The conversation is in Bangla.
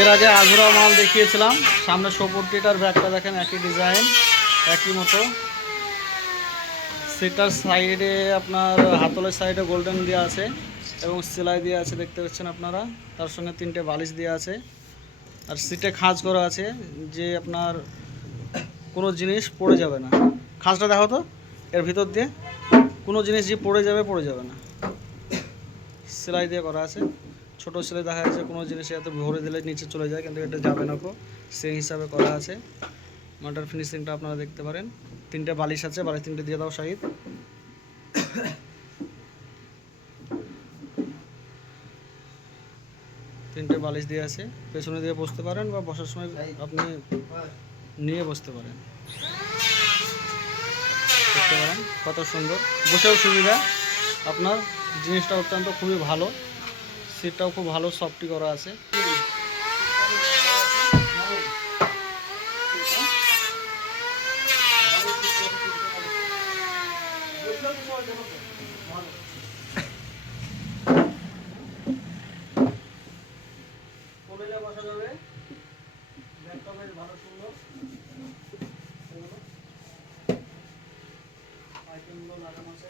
এর আগে আধুরা মাল দেখিয়েছিলাম। সামনে সোপটিটার ব্যাগটা দেখেন, একই ডিজাইন, একই মতো। সেটার সাইডে আপনার হাতলের সাইডে গোল্ডেন দেওয়া আছে এবং সেলাই দেওয়া আছে, দেখতে পাচ্ছেন আপনারা। তার সঙ্গে 3টে বালিশ দেওয়া আছে, আর সিটে খাঁজ করা আছে যে আপনার কোনো জিনিস পড়ে যাবে না। খাঁজটা দেখো তো, এর ভিতর দিয়ে কোনো জিনিস যে পড়ে যাবে না। সেলাই দিয়ে করা আছে, ছোটো সেলাই দেখা যাচ্ছে, কোনো জিনিস এত ভরে দিলে নিচে চলে যায়, কিন্তু এটা যাবে না, সেই হিসাবে করা আছে। মালটার ফিনিশিংটা আপনারা দেখতে পারেন। 3টে বালিশ আছে, বালিশ 3টে দিয়ে দাও শাহিদ। 3টে বালিশ দিয়ে আছে, পেছনে দিয়ে বসতে পারেন বা বসার সময় আপনি নিয়ে বসতে পারেন। দেখতে পারেন কত সুন্দর, বসেও সুবিধা আপনার। জিনিসটা অত্যন্ত খুবই ভালো, সিটটাও খুব ভালো, সফটি করা আছে। কোলে বসা যাবে, ব্যাগটা বেশ ভালো সুন্দর। আইটেমগুলো লাগানো আছে।